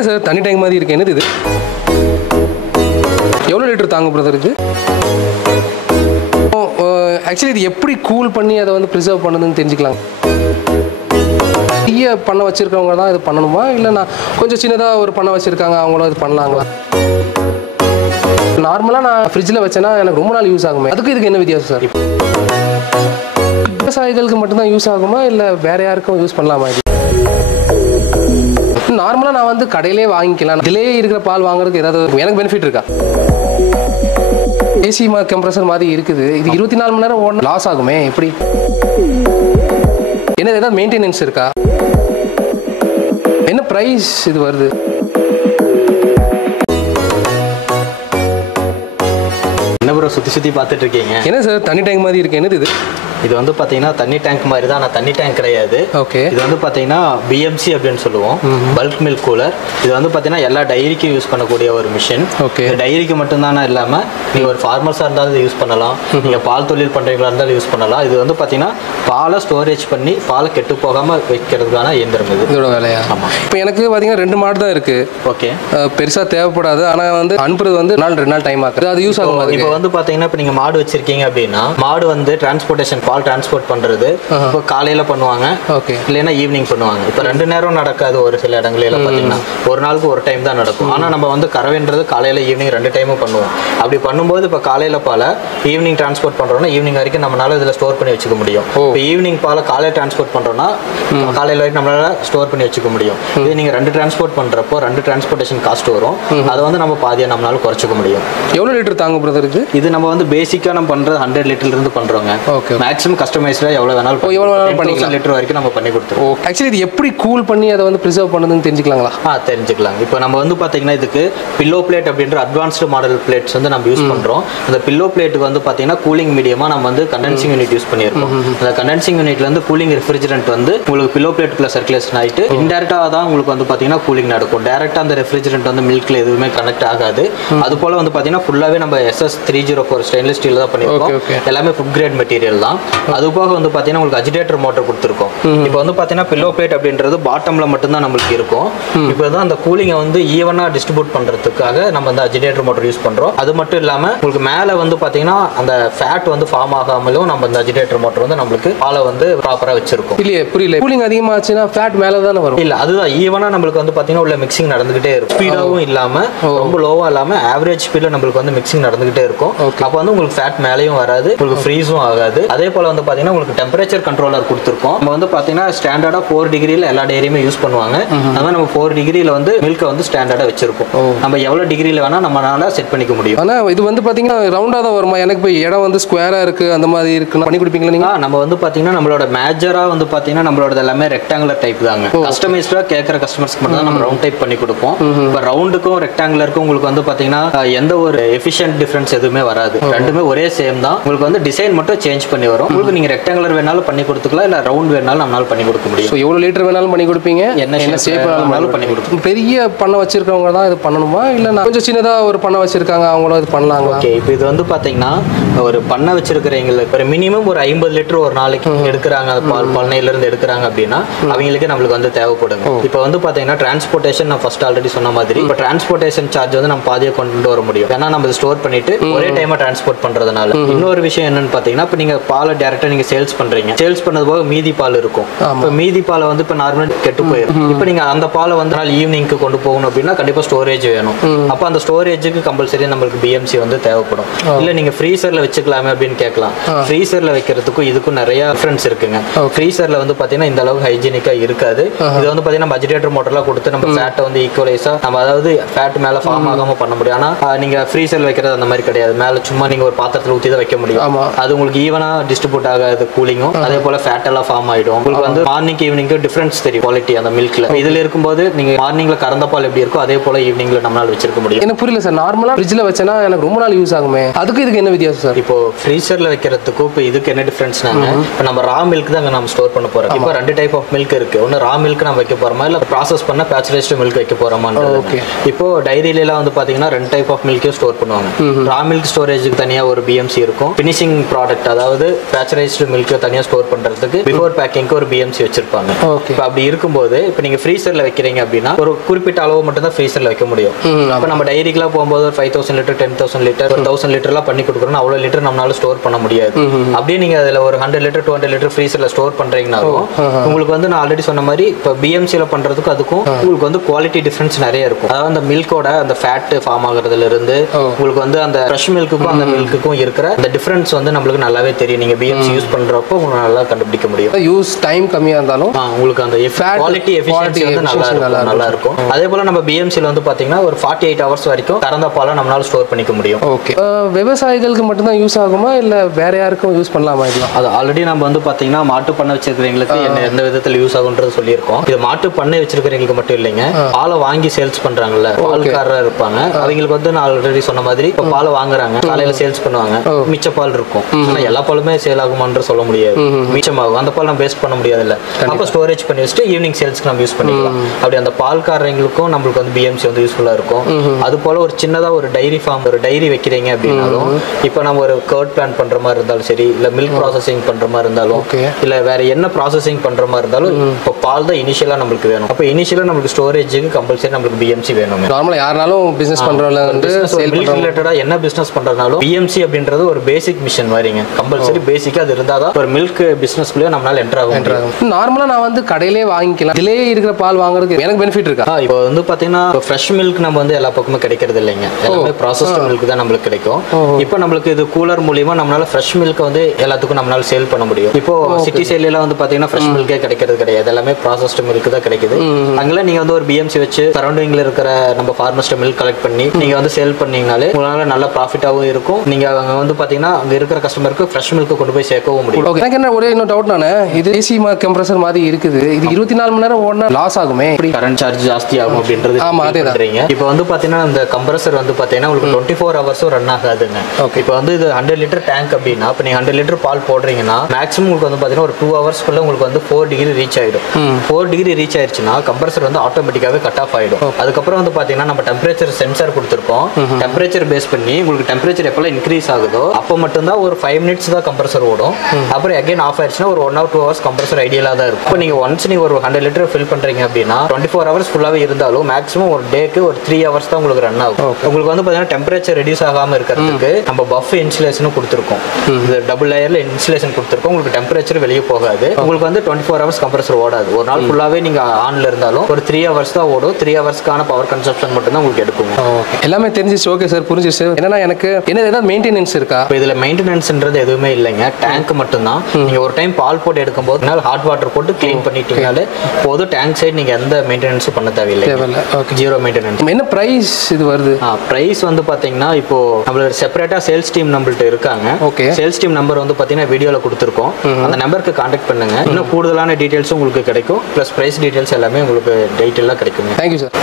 என்ன சார் தனி டேங்க் மாதிரி இருக்கு, என்னது இது? எவ்வளோ லிட்டர் தாங்க பிரதர் இது? ஆக்சுவலி இது எப்படி கூல் பண்ணி அதை வந்து ப்ரிசர்வ் பண்ணுதுன்னு தெரிஞ்சுக்கலாம். பெரிய பண்ணை வச்சுருக்கவங்க தான் இது பண்ணணுமா, இல்லை நான் கொஞ்சம் சின்னதாக ஒரு பண்ணை வச்சுருக்காங்க அவங்களும் இது பண்ணலாங்களா? நார்மலாக நான் ஃப்ரிட்ஜில் வச்சேன்னா எனக்கு ரொம்ப நாள் யூஸ் ஆகுமே, அதுக்கு இதுக்கு என்ன வித்தியாசம் சார்? விவசாயிகளுக்கு மட்டும்தான் யூஸ் ஆகுமா, இல்லை வேறு யாருக்கும் யூஸ் பண்ணலாமா? இது நார்மலாக நான் வந்து கடையிலே வாங்கிக்கலாம், இதிலே இருக்கிற பால் வாங்குறதுக்கு ஏதாவது எனக்கு பெனிஃபிட் இருக்கா? ஏசி கம்ப்ரஸர் மாதிரி இருக்குது, இது 24 மணி நேரம் ஓடணும், லாஸ் ஆகுமே எப்படி? என்ன ஏதாவது மெயின்டெனன்ஸ் இருக்கா? என்ன ப்ரைஸ் இது வருது? என்ன ப்ரோ சுற்றி பார்த்துட்டு இருக்கீங்க? என்ன சார் தனி டேங்க் மாதிரி இருக்கு, என்னது இது? இது வந்து பார்த்தீங்கன்னா தண்ணி டேங்க் மாதிரி தான், ஆனால் தண்ணி டேங்க் கிடையாது. ஓகே. இது வந்து பார்த்தீங்கன்னா பிஎம்சி அப்படின்னு சொல்லுவோம், பல்க் மில்க் கூலர். இது வந்து பார்த்தீங்கன்னா எல்லா டைரிக்கும் யூஸ் பண்ணக்கூடிய ஒரு மிஷின். ஓகே. டைரிக்கு மட்டும்தானே இல்லாமல் நீங்கள் ஒரு ஃபார்மர்ஸாக இருந்தாலும் இது யூஸ் பண்ணலாம், நீங்கள் பால் தொழில் பண்ணுறீங்களா இருந்தாலும் யூஸ் பண்ணலாம். இது வந்து பார்த்தீங்கன்னா பாலை ஸ்டோரேஜ் பண்ணி பாலை கெட்டு போகாமல் வைக்கிறதுக்கான இயந்திரம் இது. இதோட வேலையா? ஆமாம். இப்போ எனக்கு பார்த்தீங்கன்னா 2 மாடு தான் இருக்குது. ஓகே. பெருசாக தேவைப்படாது, ஆனால் வந்து அனுப்புறது வந்து 2 நாள் டைம் ஆகுது, அது யூஸ் ஆகும். இப்போ வந்து பார்த்தீங்கன்னா இப்போ நீங்கள் மாடு வச்சிருக்கீங்க அப்படின்னா மாடு வந்து டிரான்ஸ்போர்ட்டேஷன் பால் டிரான்ஸ்போர்ட் பண்ணுறது இப்போ காலையில் பண்ணுவாங்க, ஓகே, இல்லைன்னா ஈவினிங் பண்ணுவாங்க. இப்போ 2 நேரம் நடக்காது, ஒரு சில இடங்களில் பார்த்தீங்கன்னா ஒரு நாளுக்கு ஒரு டைம் தான் நடக்கும். ஆனால் நம்ம வந்து கறவைன்றது காலையில் ஈவினிங் 2 டைமும் பண்ணுவோம். அப்படி பண்ணும்போது இப்போ காலையில் பாலை ஈவினிங் டிரான்ஸ்போர்ட் பண்ணுறோம்னா ஈவினிங் வரைக்கும் நம்மளால இதில் ஸ்டோர் பண்ணி வச்சுக்க முடியும். இப்போ ஈவினிங் பாலை காலையில் டிரான்ஸ்போர்ட் பண்ணுறோம்னா காலையில் வரைக்கும் நம்மளால ஸ்டோர் பண்ணி வச்சுக்க முடியும். இது நீங்கள் 2 டிரான்ஸ்போர்ட் பண்ணுறப்போ 2 டிரான்ஸ்போர்ட்டேஷன் காஸ்ட் வரும், அதை வந்து நம்ம பாதியாக நம்மளால குறைச்சிக்க முடியும். எவ்வளோ லிட்டர் தாங்க பிரதர் இது? இது நம்ம வந்து பேசிக்காக நம்ம பண்ணுறது 100 லிட்டர்லேருந்து பண்ணுறோங்க. ஓகே. மேக்ஸிமம் கஸ்டமைஸ்டாக எவ்வளோ வேணாலும் பண்ணிக்கலாம், லிட்டர் வரைக்கும் நம்ம பண்ணி கொடுத்துருவோம். ஆக்சுவலி இது எப்படி கூல் பண்ணி அதை வந்து ப்ரிசர்வ் பண்ணுதுன்னு தெரிஞ்சுக்கலாங்களா? தெரிஞ்சுக்கலாம். இப்போ நம்ம வந்து பார்த்தீங்கன்னா இதுக்கு பில்லோ பிளேட் அப்படின்ற அட்வான்ஸ்டு மாடல் பிளேட்ஸ் வந்து நம்ம யூஸ் பண்ணுறோம். அந்த பில்லோ பிளேட்டுக்கு வந்து பார்த்தீங்கன்னா கூலிங் மீடியமாக நம்ம வந்து கண்டென்சிங் யூனிட் யூஸ் பண்ணியிருக்கோம். அந்த கண்டென்சிங் யூனிட்ல வந்து கூலிங் ரெஃப்ரிஜரண்ட் வந்து உங்களுக்கு பில்லோ பிளேட்டுக்குள்ள சர்க்குலேஷன் ஆகிட்டு இன்டெரக்டாக தான் உங்களுக்கு வந்து பார்த்தீங்கன்னா கூலிங் நடக்கும். டேரெக்டாக அந்த ரெஃப்ரிஜரண்ட் வந்து மில்க்ல எதுவுமே கனெக்ட் ஆகாது. அது போல வந்து பார்த்தீங்கன்னா ஃபுல்லாகவே நம்ம SS304 ஸ்டெயின்லெஸ் ஸ்டீல் தான் பண்ணியிருக்கோம். எல்லாமே ஃபுட் கிரேட் மெட்டீரியல் தான். அது போக வந்து பார்த்தீங்கன்னா உங்களுக்கு அஜிடேட்டர் மோட்டர் கொடுத்துருக்கோம். இப்போ வந்து பார்த்தீங்கன்னா பில்லோ பிளேட் அப்படின்றது பாட்டம்ல மட்டும்தான் நம்மளுக்கு இருக்கும். இப்போ தான் அந்த கூலிங்கை வந்து ஈவனா டிஸ்ட்ரிபியூட் பண்றதுக்காக நம்ம அந்த அஜிடேட்டர் மோட்டர் யூஸ் பண்றோம். அது மட்டும் இல்லாமல் உங்களுக்கு மேலே வந்து பார்த்தீங்கன்னா அந்த ஃபேட் வந்து ஃபார்ம் ஆகாமலும் நம்ம அந்த அஜிடேட்டர் மோட்டர் வந்து நம்மளுக்கு பாலை வந்து ப்ராப்பராக வச்சிருக்கோம். இல்லையே புரியல, கூலிங் அதிகமாச்சுன்னா ஃபேட் மேலே தானே வரும்? இல்லை, அதுதான் ஈவனா நம்மளுக்கு வந்து பார்த்தீங்கன்னா உள்ள மிக்சிங் நடந்துகிட்டே இருக்கும். ஸ்பீடாகவும் இல்லாமல் ரொம்ப லோவா இல்லாமல் ஆவரேஜ் ஸ்பீடில் நம்மளுக்கு வந்து மிக்சிங் நடந்துகிட்டே இருக்கும். அப்போ வந்து உங்களுக்கு ஃபேட் மேலேயும் வராது, உங்களுக்கு ஃப்ரீஸும் ஆகாது. அதே போல வந்து பார்த்தீங்கன்னா உங்களுக்கு டெம்பரேச்சர் கண்ட்ரோலர் கொடுத்துருக்கோம். நம்ம வந்து பார்த்தீங்கன்னா ஸ்டாண்டர்டாக 4 டிகிரியில் எல்லா டேரியுமே யூஸ் பண்ணுவாங்க. அதனால் நம்ம 4 டிகிரியில் வந்து மில்கை வந்து ஸ்டாண்டர்டாக வச்சிருக்கோம். நம்ம எவ்வளோ டிகிரியில் வேணால் நம்மளால செட் பண்ணிக்க முடியும். ஆனால் இது வந்து பார்த்தீங்கன்னா ரவுண்டாக தான் வருமா? எனக்கு இப்போ இடம் வந்து ஸ்கொயராக இருக்குது அந்த மாதிரி இருக்குன்னு பண்ணி கொடுப்பீங்களா நீங்கள்? நம்ம வந்து பார்த்தீங்கன்னா நம்மளோட மேஜராக வந்து பார்த்தீங்கன்னா நம்மளோட எல்லாமே ரெக்டாங்குலர் டைப் தாங்க. கஸ்டமைஸ்டாக கேட்குற கஸ்டமர்ஸ்க்கு மட்டும் தான் நம்ம ரவுண்ட் டைப் பண்ணி கொடுப்போம். இப்போ ரவுண்டுக்கும் ரெக்டாங்குலருக்கும் உங்களுக்கு வந்து பார்த்தீங்கன்னா எந்த ஒரு எஃபிஷியன்ட் டிஃபரன்ஸ் எதுவுமே வராது. ரெண்டுமே ஒரே சேம் தான். உங்களுக்கு வந்து டிசைன் மட்டும் சேஞ்ச் பண்ணி வரும். உங்களுக்கு நீங்கள் ரெக்டாங்குலர் வேணாலும் பண்ணி கொடுத்துக்கலாம், இல்லை ரவுண்ட் வேணாலும் நம்மளால பண்ணி கொடுக்க முடியும். எவ்வளோ லிட்டர் வேணாலும் பண்ணி கொடுப்பீங்க, என்ன ஷேப் வேணாலும் பண்ணி கொடுப்போம். பெரிய பண்ணை வச்சிருக்கவங்க தான் இது பண்ணணுமா, இல்லை நான் கொஞ்சம் சின்னதாக ஒரு பண்ணை வச்சிருக்காங்க அவங்களும் இது பண்ணலாங்களா? ஓகே. இப்போ இது வந்து பார்த்தீங்கன்னா ஒரு பண்ணை வச்சிருக்கிறவங்களுக்கு ஒரு மினிமம் ஒரு 50 லிட்டர் ஒரு நாளைக்கு எடுக்கிறாங்க, பால் பண்ணையிலேருந்து எடுக்கிறாங்க அப்படின்னா அவங்களுக்கு நம்மளுக்கு வந்து தேவைப்படுங்க. இப்போ வந்து பார்த்தீங்கன்னா டிரான்ஸ்போர்ட்டேஷன் நான் ஃபர்ஸ்ட் ஆல்ரெடி சொன்ன மாதிரி இப்போ டிரான்ஸ்போர்ட்டேஷன் சார்ஜ் வந்து நம்ம பாதியை கொண்டு வர முடியும். ஏன்னா நம்ம ஸ்டோர் பண்ணிட்டு ஒரே டைமாக டிரான்ஸ்போர்ட் பண்ணுறதுனால. இன்னொரு விஷயம் என்னன்னு பார்த்தீங்கன்னா இப்போ நீங்கள் பாலை டேரெக்டாக நீங்கள் சேல்ஸ் பண்ணுறீங்க, சேல்ஸ் பண்ணது போக மீதி பால் இருக்கும். இப்போ மீதி பாலை வந்து இப்போ நார்மலாக கெட்டு போயிடும். இப்போ நீங்கள் அந்த பாலை வந்து நாள் ஈவினிங்க்கு கொண்டு போகணும் அப்படின்னா கண்டிப்பாக ஸ்டோரேஜ் வேணும். அப்போ அந்த ஸ்டோரேஜுக்கு கம்பல்சரி நம்மளுக்கு பிஎம்சி வந்து தேவைப்படும். இல்லை நீங்கள் ஃப்ரீசரில் வச்சுக்கலாமே அப்படின்னு கேட்கலாம். ஃப்ரீசரில் வைக்கிறதுக்கும் இதுக்கும் நிறைய டிஃபரன்ஸ் இருக்குங்க. ஃப்ரீசரில் வந்து பார்த்தீங்கன்னா இந்த அளவுக்கு ஹைஜீனிக்காக இருக்காது. இது வந்து பார்த்தீங்கன்னா அஜிடேட்டர் மோட்டர்லாம் கொடுத்து நம்ம ஃபேட்டை வந்து ஈக்குவலைஸாக நம்ம அதாவது ஃபேட் மேலே ஃபார்ம் ஆகாமல் பண்ண முடியும். ஆனால் நீங்கள் ஃப்ரீசரில் வைக்கிறது அந்த மாதிரி கிடையாது. மேலே சும்மா நீங்கள் ஒரு பாத்திரத்தில் ஊற்றி தான் வைக்க முடியும். அது உங்களுக்கு ஈவனாக டிஸ்ட்ரிபியூட் ஆகாது கூலிங்கும். அதே போல் ஃபேட் எல்லாம் ஃபார்ம் ஆகிடும். உங்களுக்கு வந்து மார்னிங் ஈவினிங்க்கு டிஃபரன்ஸ் தெரியும் குவாலிட்டி அந்த மில்க்ல. இதில் இருக்கும்போது நீங்கள் மார்னிங்ல கறந்த பால் எப்படி இருக்கோ அதே போல ஈவினிங்ல நம்மளால வச்சிருக்க முடியும். எனக்கு புரியல சார், நார்மலாக ஃப்ரிட்ஜில் வச்சேன்னா எனக்கு ரொம்ப நாள் யூஸ் ஆகுமே, அதுக்கு இதுக்கு என்ன வித்தியாசம் சார்? இப்போ ஃப்ரீசர்ல வைக்கிறதுக்கும் இப்போ இதுக்கு என்ன டிஃபரன்ஸ்னாங்க, இப்போ நம்ம ரா மில்க் தான் நம்ம ஸ்டோர் பண்ண போறோம். இப்போ 2 டைப் ஆஃப் மில்க் இருக்கு. ஒன்று ரா மில்க் நம்ம வைக்க போறோமா, இல்லை ப்ராசஸ் பண்ண பேச்சுரைஸ்டு மில்க் வைக்க போறோமான்றது. இப்போ டைரியிலாம் வந்து பாத்தீங்கன்னா 2 டைப் ஆஃப் மில்க்கையும் ஸ்டோர் பண்ணுவாங்க. ரா மில்க் ஸ்டோரேஜுக்கு தனியாக ஒரு பிஎம்சி இருக்கும். ஃபினிஷிங் ப்ராடக்ட் அதாவது பேச்சரைஸ்டு மில்க் தனியாக ஸ்டோர் பண்றதுக்கு பிஃபோர் பேக்கிங்க்கு ஒரு பிஎம்சி வச்சிருப்பாங்க. இப்போ அப்படி இருக்கும்போது இப்போ நீங்க ஃப்ரீசர்ல வைக்கிறீங்க அப்படின்னா ஒரு குறிப்பிட்ட அளவு மட்டும் தான் ஃப்ரீசர்ல வைக்க முடியும். இப்போ நம்ம டைரிக்கெல்லாம் போகும்போது ஒரு 5000 லிட்டர் 10,000 லிட்டர் 1000 லிட்டர்லாம் பண்ணி கொடுக்குறோம், அவ்வளோ லிட்டர் நம்மளால ஸ்டோர் பண்ண முடியாது. அப்படியே நீங்க அதுல ஒரு 100 லிட்டர் 200 லிட்டர் ஃப்ரீசர்ல ஸ்டோர் பண்றீங்கனாலும் உங்களுக்கு வந்து நான் ஆல்ரெடி சொன்ன மாதிரி இப்போ பிஎம்சியில் பண்றதுக்கு அதுக்கும் உங்களுக்கு வந்து குவாலிட்டி டிஃபரன்ஸ் நிறைய இருக்கும். அதாவது அந்த மில்கோட அந்த ஃபேட் ஃபார்ம் ஆகுறதுல இருந்து உங்களுக்கு வந்து அந்த ஃப்ரெஷ் மில்க்குக்கும் அந்த மில்க்குக்கும் இருக்கிற அந்த டிஃபரன்ஸ் வந்து நம்மளுக்கு நல்லாவே தெரியும். நீங்க பிஎம்சி யூஸ் பண்றப்போ உங்களுக்கு நல்லா கண்டுபிடிக்க முடியும். யூஸ் டைம் கம்மியா இருந்தாலும் உங்களுக்கு அந்த குவாலிட்டி எஃபிஷியன்சி வந்து நல்லா இருக்கும். அதே போல நம்ம பிஎம்சியில் வந்து பாத்தீங்கன்னா ஒரு 48 ஹவர்ஸ் வரைக்கும் கறந்த பாலை நம்மளால ஸ்டோர் பண்ணிக்க முடியும். ஓகே, விவசாயிகளுக்கு மட்டும் தான் யூஸ் ஆகுமா இல்ல வேற யாருக்கும் யூஸ் பண்ணலாமா? அது ஆல்ரெடி நம்ம வந்து பாத்தீங்கன்னா மாட்டு பண்ணை வச்சிருக்கிறவங்களுக்கு எந்த விதத்துல யூஸ் ஆகுன்றது சொல்லியிருக்கோம். இது மாட்டு பண்ணை வச்சிருக்கிறவங்களுக்கு மட்டும் இல்லைங்க, பாலை வாங்கி சேல்ஸ் பண்றாங்கல்ல பால்காரர் இருப்பாங்க, அவங்களுக்கு வந்து நான் ஆல்ரெடி சொன்ன மாதிரி இப்போ பாலை வாங்குறாங்க, காலையில சேல்ஸ் பண்ணுவாங்க, மிச்ச பால் இருக்கும். ஆனா எல்லா பாலுமே சேல் ஆகுமான்னு சொல்ல முடியாது, மிச்சமாகும். அந்த பால் நம்ம வேஸ்ட் பண்ண முடியாதுல்ல, அப்போ ஸ்டோரேஜ் பண்ணி வச்சுட்டு ஈவினிங் சேல்ஸ்க்கு நம்ம யூஸ் பண்ணிக்கலாம். அப்படி அந்த பால்காரங்களுக்கும் நம்மளுக்கு வந்து பிஎம்சி வந்து யூஸ்ஃபுல்லா இருக்கும். அது போல ஒரு சின்னதா ஒரு டைரி ஃபார்ம் ஒரு டைரி வைக்கிறீங்க அப்படின்னாலும் இப்போ நம்ம ஒரு கர்ட் பிளான் பண்ற மாதிரி இருந்தாலும் சரி, இல்ல மில்க் ப்ராசஸிங் பண்ற மாதிரி இருந்தாலும், இல்ல வேற என்ன ப்ராசஸிங் பண்ற மாதிரி இருந்தாலும் இப்போ பால் தான் இனிஷியலா நம்மளுக்கு வேணும். அப்போ இனிஷியலா நம்மளுக்கு ஸ்டோரேஜுக்கு கம்பல்சரி நம்மளுக்கு பிஎம்சி வேணும். நார்மலா யாராலும் பிசினஸ் பண்றவங்க வந்து மில்க் ரிலேட்டடா என்ன பிசினஸ் பண்றதுனாலும் பிஎம்சி அப்படின்றது ஒரு பேசிக் மிஷன் மாதிரிங்க. கம்பல்சரி பேசிக்கா அது இருந்தாதான் ஒரு மில்க் பிசினஸ்க்குள்ளே நம்மளால என்டர் ஆகும். நார்மலா நான் வந்து கடையிலே வாங்கிக்கலாம், இதிலே இருக்கிற பால் வாங்குறதுக்கு எனக்கு பெனிஃபிட் இருக்கா? இப்போ வந்து பாத்தீங்கன்னா ஃப்ரெஷ் மில்க் நம்ம வந்து எல்லா பக்கமும் கிடைக்கிறது இல்லைங்க, எல்லாமே ப்ராசஸ்டு மில்க் தான் நம்மளுக்கு கிடைக்கும். இப்போ நம்மளுக்கு இது கூலர் மூலியமா நம்மளால ஃப்ரெஷ் மில்க் வந்து எல்லாத்துக்கும் நம்மளால சேல் பண்ண முடியும். இப்போ சிட்டி சைட்ல வந்து பாத்தீங்கன்னா ஃப்ரெஷ் மில்கே கிடைக்கிறது கிடையாது, எல்லாமே ப்ராசஸ்டு மில்க் தான் கிடைக்குது. அங்கெல்லாம் நீங்க வந்து ஒரு பிஎம்சி வச்சு சரௌண்டிங்ல இருக்கிற நம்ம ஃபார்மர்ஸ்ட் மில்க் கலெக்ட் பண்ணி நீங்க வந்து சேல் பண்ணீங்கனாலே உங்களால நல்ல ப்ராஃபிட்டாவும் இருக்கும். நீங்க அங்க வந்து பாத்தீங்கன்னா அங்க இருக்கிற கஸ்டமருக்கு ஃப்ரெஷ் மில்க் கொண்டு போய் சேர்க்கவும் முடியும். எனக்கு என்ன ஒரே இன்னும் டவுட், நானே இது ஏசி கம்ப்ரஸர் மாதிரி இருக்குது, இது 24 மணி நேரம் ஓடனா லாஸ் ஆகுமே, கரண்ட் சார்ஜ் ஜாஸ்தி ஆகும் அப்படின்றது. ஆமா, அதேதான். இப்போ வந்து பாத்தீங்கன்னா இந்த கம்ப்ரஸர் வந்து பாத்தீங்கன்னா உங்களுக்கு 24 ஹவர்ஸும் ரன் ஆகாதுங்க. இப்போ வந்து இது 100 லிட்டர் டேங்க் அப்படின்னா இப்போ நீங்க 100 லிட்டர் பால் போடுறீங்கன்னா மேக்ஸிமம் உங்களுக்கு வந்து பாத்தீங்கன்னா ஒரு 2 ஹவர்ஸ்க்குள்ள உங்களுக்கு வந்து 4 டிகிரி ரீச் ஆயிடும். 4 டிகிரி ரீச் ஆயிடுச்சுன்னா கம்ப்ரஸர் வந்து ஆட்டோமேட்டிக்காவே கட் ஆஃப் ஆயிடும். அதுக்கப்புறம் வந்து பாத்தீங்கன்னா நம்ம டெம்பரேச்சர் சென்சார் கொடுத்துருக்கோம், டெம்பரேச்சர் பேஸ் பண்ணி உங்களுக்கு டெம்பரேச்சர் எப்பெல்லாம் இன்க்ரீஸ் ஆகுதோ அப்போ மட்டும்தான் ஒரு 5 மினிட்ஸ் தான் கம்ப்ரஸர் ஓடும். அப்புறம் அகைன் ஆஃப் ஆயிடுச்சுன்னா ஒரு 1 hour 2 hours கம்ப்ரஸர் ஐடியலா தான் இருக்கும். இப்போ நீங்க ஒன்ஸ் நீங்க ஒரு 100 லிட்டர் ஃபில் பண்றீங்க அப்படின்னா 24 ஹவர்ஸ் ஃபுல்லாவே இருந்தாலும் மேக்ஸிமம் ஒரு டேக்கு ஒரு 3 ஹவர்ஸ் தான் உங்களுக்கு ரன் ஆகும். உங்களுக்கு வந்து பாத்தீங்கன்னா டெம்பரேச்சர் ரெடியூஸ் ஆகாம இருக்கிறதுக்கு நம்ம பஃப் இன்சுலேஷனும் கொடுத்துருக்கோம், இது டபுள் லேயர்ல இன்சுலேஷன் கொடுத்துருக்கோம். உங்களுக்கு டெம்பரேச்சர் வெளியே போகாது, உங்களுக்கு வந்து 24 ஹவர்ஸ் கம்ப்ரஸர் ஓடாது. ஒரு நாள் ஃபுல்லாவே நீங்க ஆன்ல இருந்தாலும் ஒரு 3 ஹவர்ஸ் தான் ஓடும். 3 ஹவர்ஸ்க்கான பவர் கன்சப்ஷன் மட்டும் தான் உங்களுக்கு எடுக்கும். எல்லாமே தெரிஞ்சிச்சு. ஓகே சார், புரிஞ்சிச்சு. என்னன்னா எனக்கு என்ன ஏதாவது மெயின்டெனன்ஸ் இருக்கா? இதுல மெயின்டெனன்ஸ்ன்றது எதுவுமே இல்லைங்க, டேங்க் மட்டும் தான். நீங்க ஒரு டைம் பால் போட்டு எடுக்கும்போது ஹாட் வாட்டர் போட்டு கிளீன் பண்ணிட்டீங்கனாலே போதும். டேங்க் சைடு நீங்க எந்த மெயின்டெனன்ஸும் பண்ண தேவையில்லை, ஜீரோ மெயின்டெனன்ஸ். என்ன பிரைஸ் இது வருது? பிரைஸ் வந்து பாத்தீங்கன்னா இப்போ நம்மளோட செப்பரேட்டா சேல்ஸ் டீம் நம்மள்ட்ட இருக்காங்க. சேல்ஸ் டீம் நம்பர் வந்து பாத்தீங்கன்னா வீடியோல கொடுத்துருக்கோம், அந்த நம்பருக்கு கான்டாக்ட் பண்ணுங்க. இன்னும் கூடுதலான டீடைல்ஸ் உங்களுக்கு கிடைக்கும், பிளஸ் பிரைஸ் டீடைல்ஸ் எல்லாமே உங்களுக்கு டீடைலா கிடைக்கும். Thank you sir.